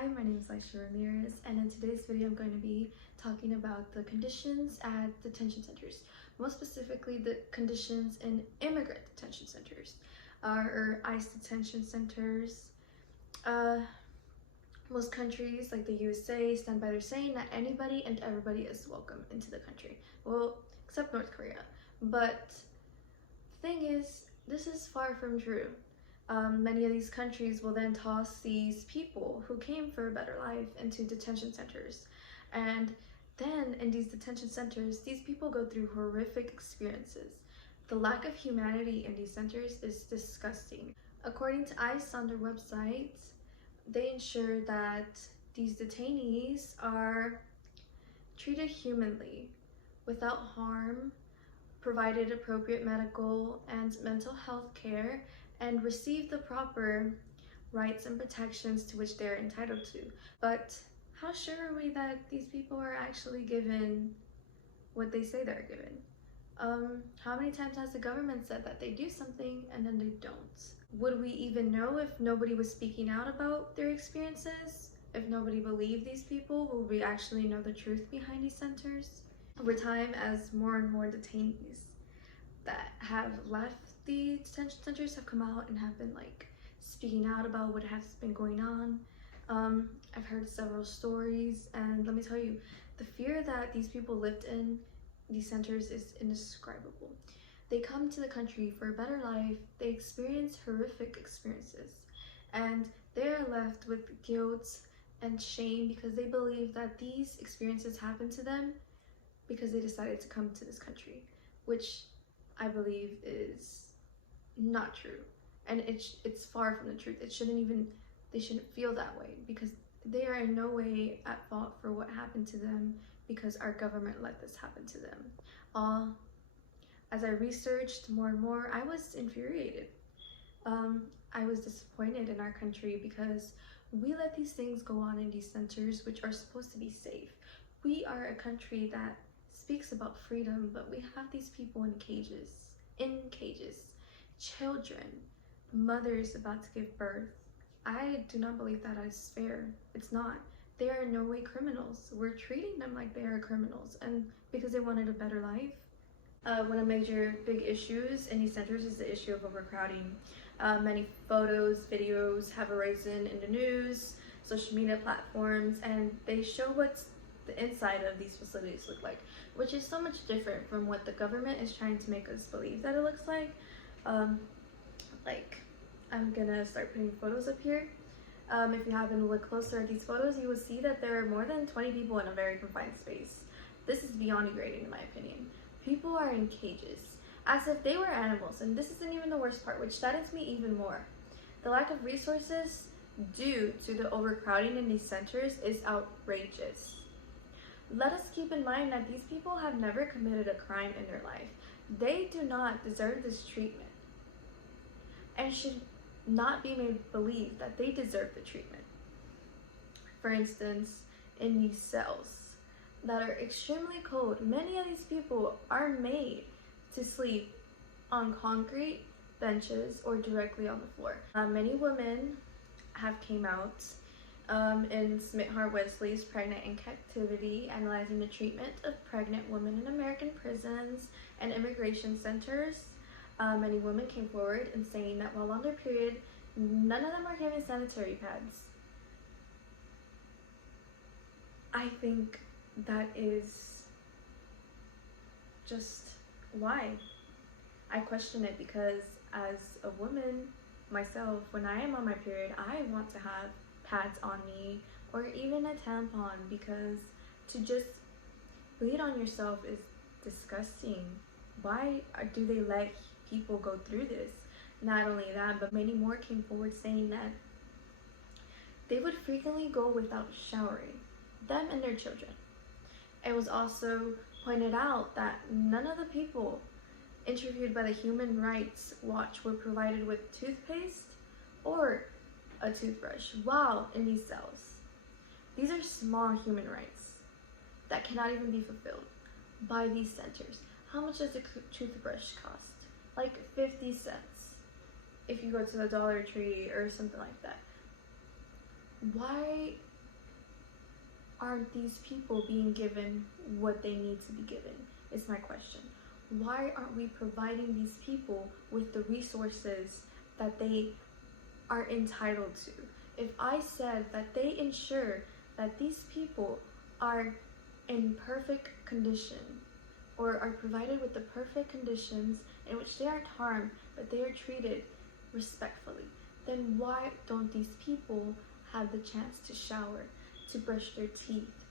Hi, my name is Aisha Ramirez, and in today's video I'm going to be talking about the conditions at detention centers. Most specifically, the conditions in immigrant detention centers, or ICE detention centers. Most countries, like the USA, stand by their saying that anybody and everybody is welcome into the country. Well, except North Korea. But the thing is, this is far from true. Many of these countries will then toss these people who came for a better life into detention centers. And then in these detention centers, these people go through horrific experiences. The lack of humanity in these centers is disgusting. According to ICE on their website, they ensure that these detainees are treated humanly, without harm, provided appropriate medical and mental health care, and receive the proper rights and protections to which they're entitled to. But how sure are we that these people are actually given what they say they're given? How many times has the government said that they do something and then they don't? Would we even know if nobody was speaking out about their experiences? If nobody believed these people, would we actually know the truth behind these centers? Over time, as more and more detainees that have left the detention centers have come out and have been speaking out about what has been going on. I've heard several stories, and let me tell you, the fear that these people lived in these centers is indescribable. They come to the country for a better life, they experience horrific experiences, and they are left with guilt and shame because they believe that these experiences happened to them because they decided to come to this country, which I believe is not true, and it's far from the truth. They shouldn't feel that way, because they are in no way at fault for what happened to them, because our government let this happen to them. As I researched more and more, I was infuriated. I was disappointed in our country because we let these things go on in these centers, which are supposed to be safe. We are a country that speaks about freedom, but we have these people in cages, children, mothers about to give birth. I do not believe that is fair. It's not. They are in no way criminals. We're treating them like they are criminals, and because they wanted a better life. One of the major big issues in these centers is the issue of overcrowding. Many photos, videos have arisen in the news, social media platforms, and they show what's the inside of these facilities look like, which is so much different from what the government is trying to make us believe that it looks like. I'm gonna start putting photos up here. If you happen to look closer at these photos, you will see that there are more than 20 people in a very confined space. This is beyond degrading, in my opinion. People are in cages, as if they were animals, and this isn't even the worst part, which saddens me even more. The lack of resources due to the overcrowding in these centers is outrageous. Let us keep in mind that these people have never committed a crime in their life. They do not deserve this treatment, and should not be made believe that they deserve the treatment. For instance, in these cells that are extremely cold, many of these people are made to sleep on concrete benches or directly on the floor. Many women have came out in Smithart Wesley's Pregnant in Captivity, analyzing the treatment of pregnant women in American prisons and immigration centers. Many women came forward and saying that while on their period, none of them are given sanitary pads. I think that is just why. I question it because as a woman myself, when I am on my period, I want to have pads on me or even a tampon, because to just bleed on yourself is disgusting. Why do they let people go through this? Not only that, but many more came forward saying that they would frequently go without showering, them and their children. It was also pointed out that none of the people interviewed by the Human Rights Watch were provided with toothpaste or a toothbrush while in these cells. These are small human rights that cannot even be fulfilled by these centers. How much does a toothbrush cost? Like 50 cents if you go to the Dollar Tree or something like that. Why aren't these people being given what they need to be given? Is my question. Why aren't we providing these people with the resources that they are entitled to? If I said that they ensure that these people are in perfect condition, or are provided with the perfect conditions in which they aren't harmed, but they are treated respectfully, then why don't these people have the chance to shower, to brush their teeth,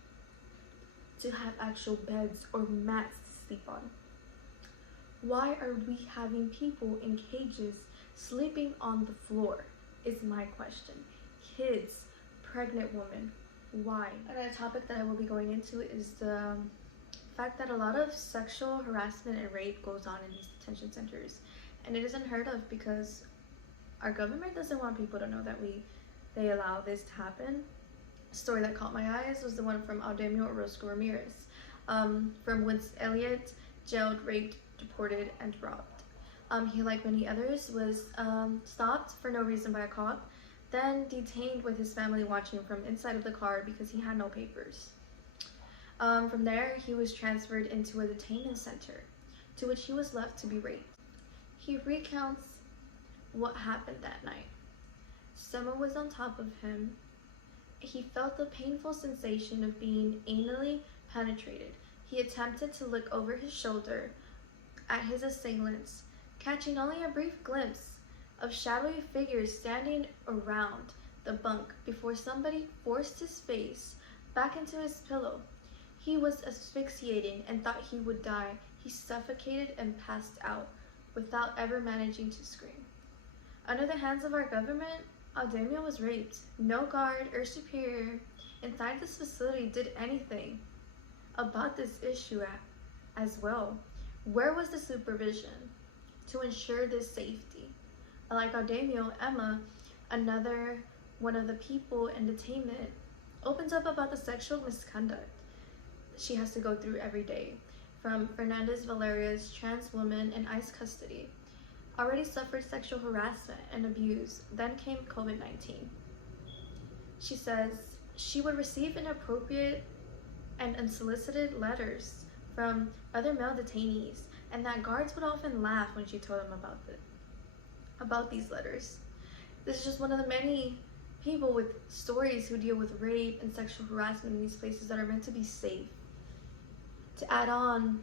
to have actual beds or mats to sleep on? Why are we having people in cages sleeping on the floor, is my question. Kids, pregnant women, why? Another topic that I will be going into is the fact that a lot of sexual harassment and rape goes on in these detention centers, and it is unheard of because our government doesn't want people to know that they allow this to happen. A story that caught my eyes was the one from Aldemio Orozco Ramirez, from whence Elliot jailed, raped, deported, and robbed. He, like many others, was stopped for no reason by a cop, then detained with his family watching from inside of the car because he had no papers. From there, he was transferred into a detainment center, to which he was left to be raped. He recounts what happened that night. Someone was on top of him. He felt the painful sensation of being anally penetrated. He attempted to look over his shoulder at his assailants, catching only a brief glimpse of shadowy figures standing around the bunk before somebody forced his face back into his pillow. He was asphyxiating and thought he would die. He suffocated and passed out without ever managing to scream. Under the hands of our government, Aldemio was raped. No guard or superior inside this facility did anything about this issue as well. Where was the supervision to ensure this safety? Like Aldemio, Emma, another one of the people in detainment, opens up about the sexual misconduct she has to go through every day. From Fernandez Valeria's trans woman in ICE custody, already suffered sexual harassment and abuse, then came COVID-19. She says she would receive inappropriate and unsolicited letters from other male detainees, and that guards would often laugh when she told them about these letters. This is just one of the many people with stories who deal with rape and sexual harassment in these places that are meant to be safe. To add on,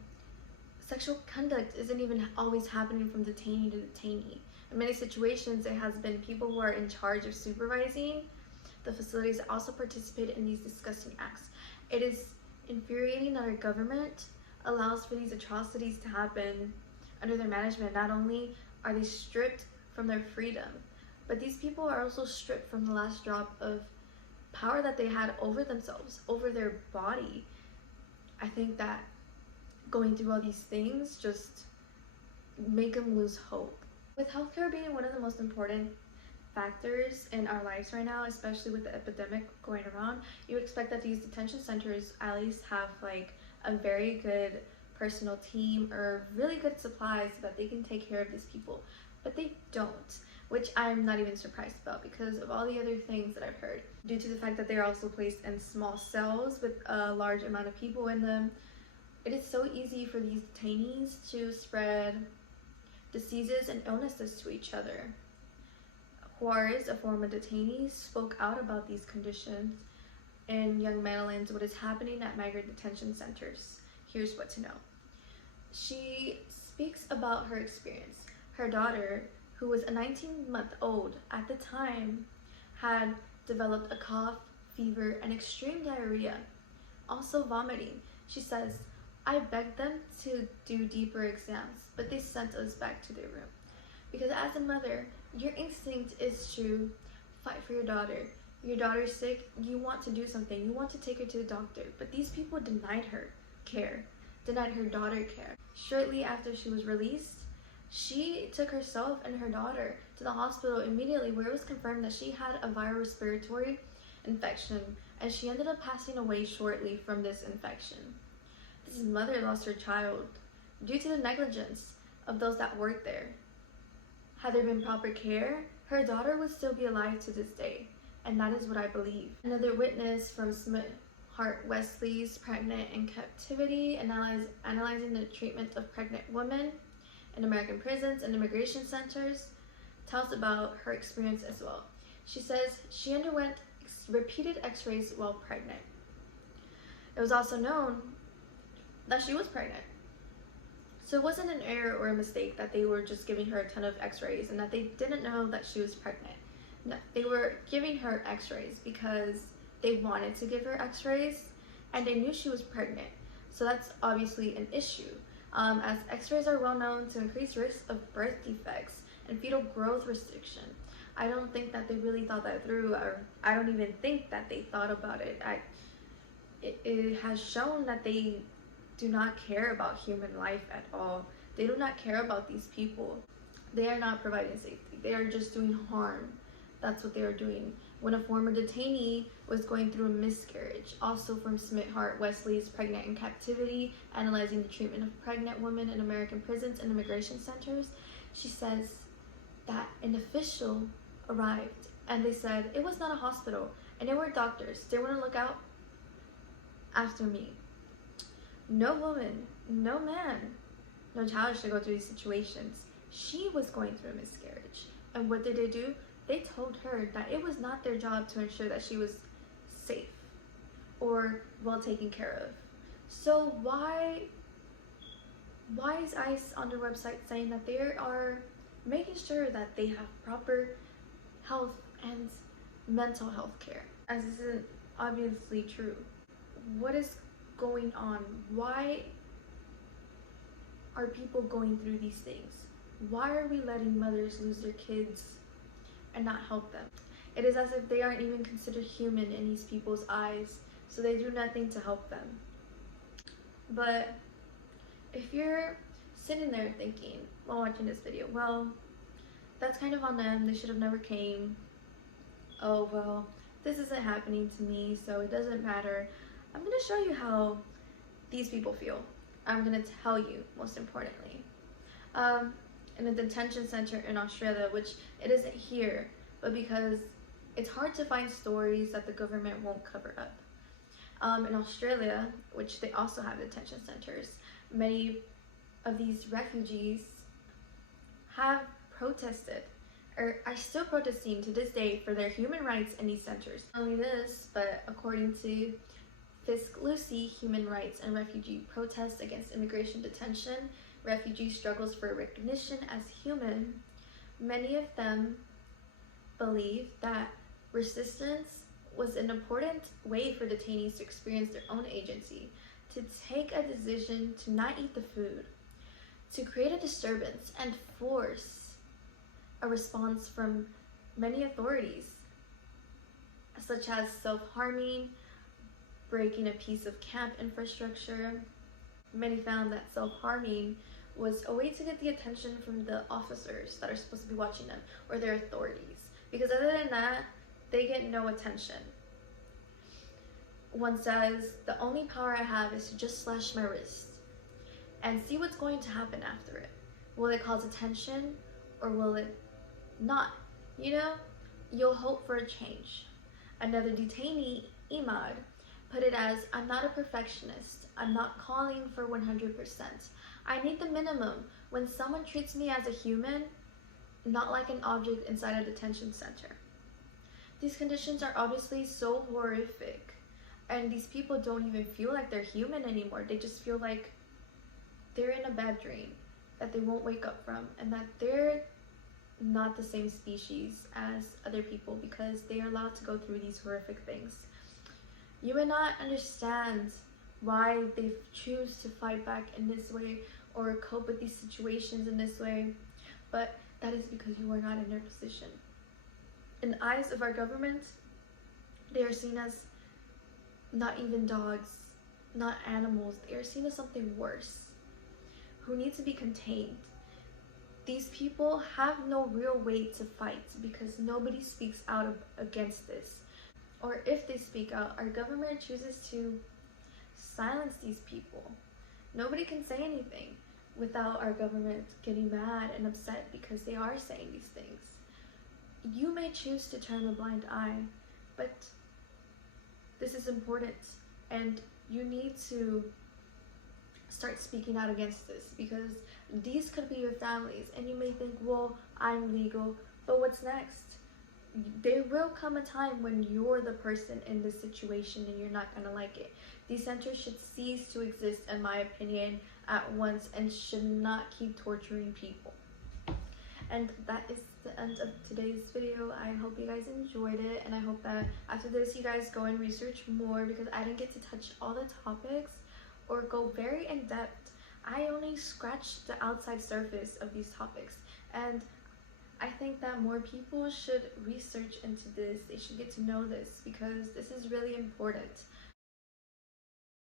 sexual conduct isn't even always happening from detainee to detainee. In many situations, it has been people who are in charge of supervising the facilities that also participate in these disgusting acts. It is infuriating that our government allows for these atrocities to happen under their management. Not only are they stripped from their freedom, but these people are also stripped from the last drop of power that they had over themselves, over their body. I think that going through all these things just make them lose hope. With healthcare being one of the most important factors in our lives right now, especially with the epidemic going around, you expect that these detention centers at least have like a very good personal team or really good supplies so that they can take care of these people, but they don't, which I'm not even surprised about because of all the other things that I've heard. Due to the fact that they are also placed in small cells with a large amount of people in them, it is so easy for these detainees to spread diseases and illnesses to each other. Juarez, a former detainee, spoke out about these conditions in Young Madeline's What is Happening at Migrant Detention Centers. Here's what to know. She speaks about her experience. Her daughter, who was a 19-month-old at the time, had developed a cough, fever, and extreme diarrhea, also vomiting. She says, I begged them to do deeper exams, but they sent us back to their room. Because as a mother, your instinct is to fight for your daughter. Your daughter's sick, you want to do something. You want to take her to the doctor. But these people denied her care, denied her daughter care. Shortly after she was released, she took herself and her daughter to the hospital immediately, where it was confirmed that she had a viral respiratory infection, and she ended up passing away shortly from this infection. This mother lost her child due to the negligence of those that worked there. Had there been proper care, her daughter would still be alive to this day, and that is what I believe. Another witness from Smith Hart Wesley's Pregnant in Captivity, analyzing the treatment of pregnant women in American prisons and immigration centers, tells about her experience as well. She says she underwent repeated x-rays while pregnant. It was also known that she was pregnant. So it wasn't an error or a mistake that they were just giving her a ton of x-rays and that they didn't know that she was pregnant. No, they were giving her x-rays because they wanted to give her x-rays and they knew she was pregnant. So that's obviously an issue, as x-rays are well known to increase risk of birth defects and fetal growth restriction. I don't think that they really thought that through, or I don't even think that they thought about it. It has shown that they do not care about human life at all. They do not care about these people. They are not providing safety. They are just doing harm. That's what they are doing. When a former detainee was going through a miscarriage, also from Hart Wesley's Pregnant in Captivity, analyzing the treatment of pregnant women in American prisons and immigration centers, she says that an official arrived and they said it was not a hospital and they weren't doctors. They wouldn't look out after me. No woman, no man, no child should go through these situations. She was going through a miscarriage. And what did they do? They told her that it was not their job to ensure that she was safe or well taken care of. So why is ICE on their website saying that they are making sure that they have proper health and mental health care, as this isn't obviously true? What is going on? Why are people going through these things? Why are we letting mothers lose their kids and not help them? It is as if they aren't even considered human in these people's eyes, so they do nothing to help them. But if you're sitting there thinking while watching this video, well, that's kind of on them, they should have never came. Oh, well, this isn't happening to me, so it doesn't matter. I'm going to show you how these people feel. I'm going to tell you, most importantly. In a detention center in Australia, which it isn't here, but because it's hard to find stories that the government won't cover up. In Australia, which they also have detention centers, many of these refugees have protested, or are still protesting to this day for their human rights in these centers. Not only this, but according to Fisk Lucy, Human Rights and Refugee Protests Against Immigration Detention, refugee struggles for recognition as human, many of them believe that resistance was an important way for detainees to experience their own agency, to take a decision to not eat the food, to create a disturbance and force a response from many authorities, such as self-harming, breaking a piece of camp infrastructure. Many found that self-harming was a way to get the attention from the officers that are supposed to be watching them, or their authorities, because other than that, they get no attention. One says, the only power I have is to just slash my wrist and see what's going to happen after it. Will it cause attention or will it not? You know, you'll hope for a change. Another detainee, Imad, put it as, I'm not a perfectionist. I'm not calling for 100%. I need the minimum when someone treats me as a human, not like an object inside a detention center. These conditions are obviously so horrific, and these people don't even feel like they're human anymore. They just feel like they're in a bad dream that they won't wake up from, and that they're not the same species as other people because they are allowed to go through these horrific things. You may not understand why they choose to fight back in this way or cope with these situations in this way, but that is because you are not in their position. In the eyes of our government, they are seen as not even dogs, not animals. They are seen as something worse, who need to be contained. These people have no real weight to fight because nobody speaks out against this. Or if they speak out, our government chooses to silence these people. Nobody can say anything without our government getting mad and upset because they are saying these things. You may choose to turn a blind eye, but this is important and you need to start speaking out against this, because these could be your families, and you may think, well, I'm legal, but what's next? There will come a time when you're the person in this situation and you're not gonna like it. These centers should cease to exist, in my opinion, at once, and should not keep torturing people. And that is the end of today's video. I hope you guys enjoyed it, and I hope that after this you guys go and research more, because I didn't get to touch all the topics or go very in depth. I only scratched the outside surface of these topics, and I think that more people should research into this. They should get to know this, because this is really important.